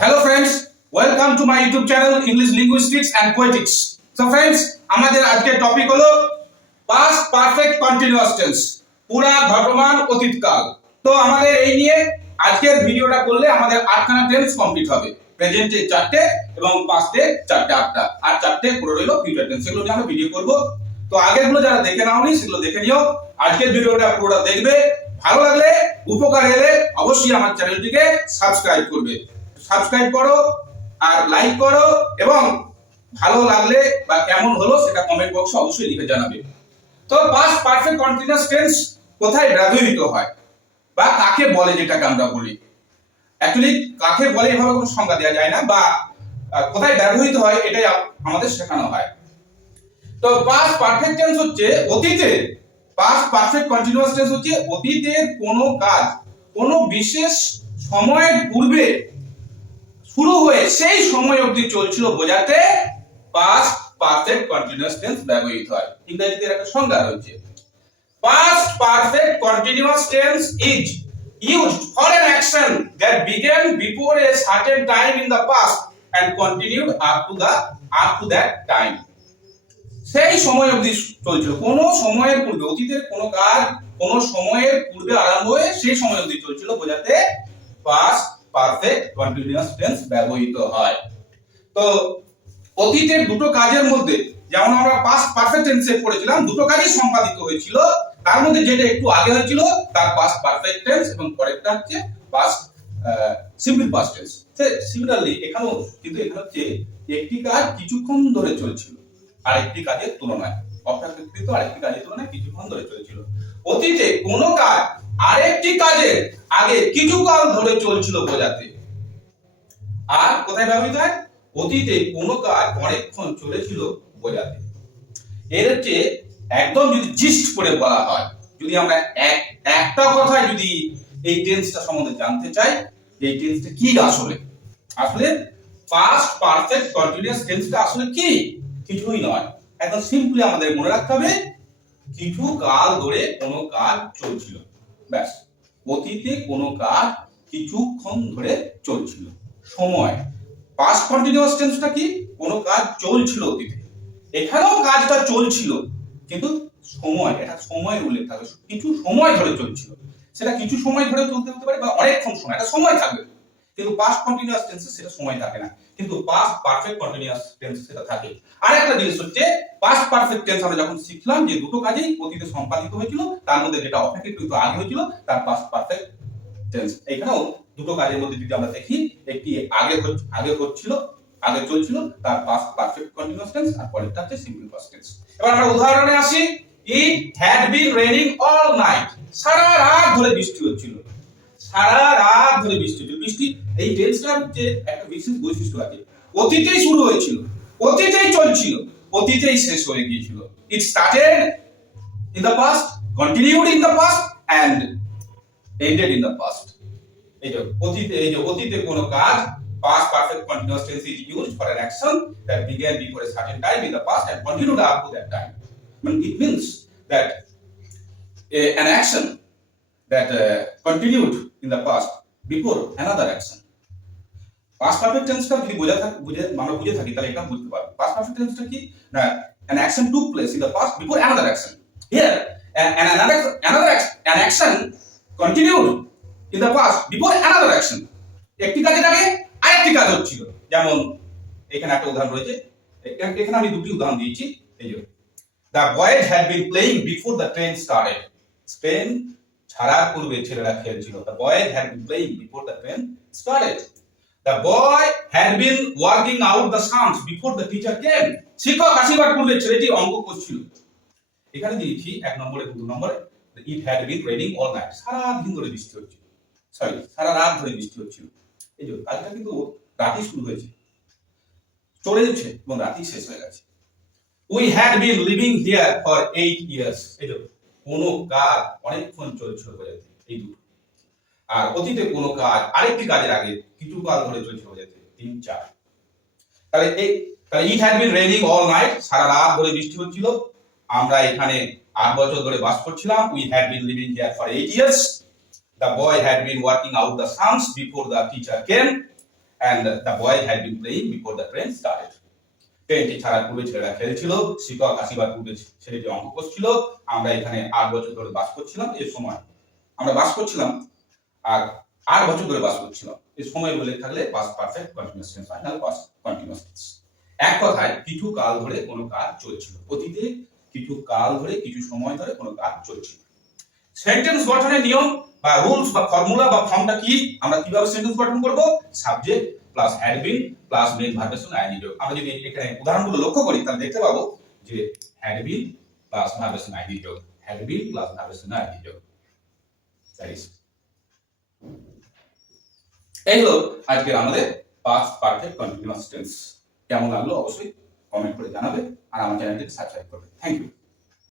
Hello friends welcome to my YouTube channel English linguistics and poetics so friends আমাদের আজকের topic হলো past perfect continuous tense পুরা ঘটমান অতীতকাল তো আমাদের এই নিয়ে আজকের ভিডিওটা করলে আমাদের আটখানা টেন্স কমপ্লিট হবে। প্রেজেন্টে চারটে এবং পাস্টে চারটে আটটা। আর চারটে পুরো রইল ফিউচার টেন্স সেগুলো নিয়ে আমরা ভিডিও করব। তো আগেরগুলো যারা দেখে নাওনি সেগুলো দেখে নিও। আজকের ভিডিওটা পুরোটা দেখবে। ভালো লাগলে, উপকার এলে অবশ্যই আমার চ্যানেলটিকে সাবস্ক্রাইব করবে। সাবস্ক্রাইব করো আর লাইক করো এবং ভালো লাগলে বা কেমন হলো সেটা কমেন্ট বক্সে অবশ্যই লিখে জানাবে। তো পাস্ট পারফেক্ট কন্টিনিউয়াস টেন্স কোথায় ব্যবহৃত হয় বা কাকে বলে যেটাকে আমরা বলি? অ্যাকচুয়ালি কাকে বলে এভাবে কোনো সংজ্ঞা দেওয়া যায় না বা কোথায় ব্যবহৃত হয় এটাই আমাদের শেখানো হয়। তো পাস্ট পারফেক্ট টেন্স হচ্ছে অতীতে। পাস্ট পারফেক্ট কন্টিনিউয়াস টেন্স হচ্ছে অতীতের কোনো কাজ, কোনো বিশেষ সময়ের পূর্বে শুরু হয়ে সেই সময় অবধি চলছিল বোঝাতে পাস্ট পারফেক্ট কন্টিনিউয়াস টেন্স ব্যবহৃত হয়। ইংরেজিতে একটা সংজ্ঞা রয়েছে। past, perfect, continuous tense is used for an action that began before a certain time in the past and continued up to the, up to that time. সেই সময় অবধি চলছিল। কোন সময়ের পূর্বে, অতীতের কোন কাজ কোন সময়ের পূর্বে আরম্ভ হয়ে সেই সময় অবধি চলছিল বোঝাতে পাস্ট পারফেক্ট কন্টিনিউয়াস টেন্স ব্যবহৃত হয়। তো অতীতের দুটো কাজের মধ্যে, যেমন আমরা পাস্ট পারফেক্ট টেন্সে পড়েছিলাম, দুটো কাজই সম্পাদিত হয়েছিল। তার মধ্যে যেটা একটু আগে হয়েছিল, তার পাস্ট পারফেক্ট টেন্স এবং পরেরটা হচ্ছে past simple past tense similarly এখানেও কিন্তু এখানে হচ্ছে একটি কাজ কিছুক্ষণ ধরে চলছিল, আরেকটি কাজের তুলনায়। অপেক্ষাকৃত আরেকটি কাজের তুলনায় কিছুক্ষণ ধরে চলছিল। অতীতে কোনো কাজ, আরেকটি কাজের আগে কিছুকাল ধরে চলছিল বোঝাতে। আর কোথায় ব্যবহৃত হয়? অতীতে কোনো কাজ অনেকক্ষণ চলেছিল বোঝাতে। এর হচ্ছে একদম যদি জিস্ট করে বলা হয়, যদি আমরা এক, একটা কথায় যদি এই টেন্সটা সম্বন্ধে জানতে চাই এই টেন্সটা কি আসলে? আসলে পাস্ট পারফেক্ট কন্টিনিউয়াস টেন্সটা আসলে কি? কিছুই নয়। একদম সিম্পলি আমাদের মনে রাখতে হবে, কিছু কাল ধরে কোনো কাজ চলছিল। ব্যাস, অতীতে কোনো কাজ কিছুক্ষণ ধরে চলছিল। সময় পাস্ট কন্টিনিউয়াস টেন্সটা কি? কোনো কাজ চলছিল অতীতে। এখানেও কাজটা চলছিল, কিন্তু সময়, এটা সময় উল্লেখ থাকবে। কিছু সময় ধরে চলছিল। সেটা কিছু সময় ধরে চলতে হতে পারে বা অনেকক্ষণ সময়, একটা সময় থাকবে। কিন্তু পাস্ট কন্টিনিউয়াস টেন্সে সেটা সময় থাকে না। কিন্তু পাস্ট পারফেক্ট কন্টিনিউয়াস টেন্স সেটা থাকে। আর একটা জিনিস হচ্ছে পাস্ট পারফেক্ট টেন্স আমরা যখন শিখলাম যে দুটো কাজেই অতীতে সম্পাদিত হয়েছিল, তার মধ্যে যেটা অপেক্ষাকৃত আগে হয়েছিল, তার পাস্ট পারফেক্ট টেন্স এখানেও দুটো কাজের মধ্যে যদি আমরা দেখি, একটি আগে আগে হচ্ছিল, আগে চলছিল, তার পাস্ট পারফেক্ট কন্টিনিউয়াস টেন্স আর পরেরটা হচ্ছে সিম্পল পাস্ট টেন্স এবার আমরা উদাহরণে আসি। It had been raining all night সারা রাত ধরে বৃষ্টি হচ্ছিল। সারা রাত ধরে বৃষ্টি হচ্ছিল বৃষ্টি এই টেন্সটার যে একটা বিশেষ বৈশিষ্ট্য আছে অতীতেই শুরু হয়েছিল অতীতেই চলছিল অতীতেই শেষ হয়ে গিয়েছিল it started in the past continued in the past and ended in the past এই যে অতীতে এই যে অতীতে কোনো কাজ tense is used for an action that began before a certain time in the past and continued up to that time. I mean, it means that a- an action that uh, continued in the past before another action. Past perfect tense টা যদি বোঝা থাক বুঝে আমরা বুঝে থাকি তাহলে এটা বুঝতে পারব past perfect tense টা কি না an action took place in the past before another action here and, another another an action continued in the past before another action একটি কাজের আগে আরেকটি কাজ হচ্ছিল যেমন এখানে একটা উদাহরণ রয়েছে এখানে আমি দুটি উদাহরণ দিয়েছি এই যে the boys had been playing before the train started train ছাড়ার পূর্বে ছেলেরা খেলছিল। The boys had been playing before the train started the boy had been working out the sums before the teacher came শিক্ষক আসিবার পূর্বে ছেলেটি অঙ্ক করছিল। এখানে দিয়েছি এক নম্বরে, দু নম্বরে। It had been raining all night সারা দিন ধরে বৃষ্টি হচ্ছিল। সরি সারা রাত ধরে বৃষ্টি হচ্ছিল। এই যে কাজটা কিন্তু রাতেই শুরু হয়েছে। চলে যাচ্ছে এবং রাতেই শেষ হয়ে গেছে। We had been living here for eight years এই যে কোনো কাজ অনেকক্ষণ চলছিল বোঝাতে এই দুটো আর অতীতে কোনো কাজ, আরেকটি কাজের আগে কিছু কাল ধরে চলছিল বোঝাতে তিন, চার তাহলে এই, তাহলে it had been raining all night সারা রাত ধরে বৃষ্টি হচ্ছিল আমরা এখানে আট বছর ধরে বাস করছিলাম we had been living here for eight years The boy had been working out the sums before the teacher came. and the boy had been playing before the train started. ট্রেনটি ছাড়ার পূর্বে ছেলেরা খেলছিল, শিক্ষক আসিবার পূর্বে ছেলেটি অঙ্ক করছিল। আমরা এখানে আট বছর ধরে বাস করছিলাম এই সময়। আমরা বাস করছিলাম আর আট বছর ধরে বাস করছিলাম। এই সময় বলে থাকলে past perfect continuous tense final past continuous tense এক কথায়, কিছু কাল ধরে কোনো কাজ চলছিল। অতীতে কিছু কাল ধরে, কিছু সময় ধরে কোনো কাজ চলছিল। সেন্টেন্স গঠনের নিয়ম বা রুলস বা ফর্মুলা বা ফর্মটা কি? আমরা কীভাবে সেন্টেন্স গঠন করব? Subject plus had been plus সঙ্গে আইনি যোগ আমরা যদি এখানে উদাহরণগুলো লক্ষ্য করি, তাহলে দেখতে পাবো যে হ্যাড বিন প্লাস ভার্বের সঙ্গে আইনি যোগ হ্যাড বিন প্লাস আইনি যোগ দ্যাট ইজ এই হলো আজকে আমাদের পাস্ট পারফেক্ট কন্টিনিউয়াস টেন্স কেমন লাগল অবশ্যই কমেন্ট করে জানাবে, আর আমার চ্যানেলটিকে সাবস্ক্রাইব করবে। Thank you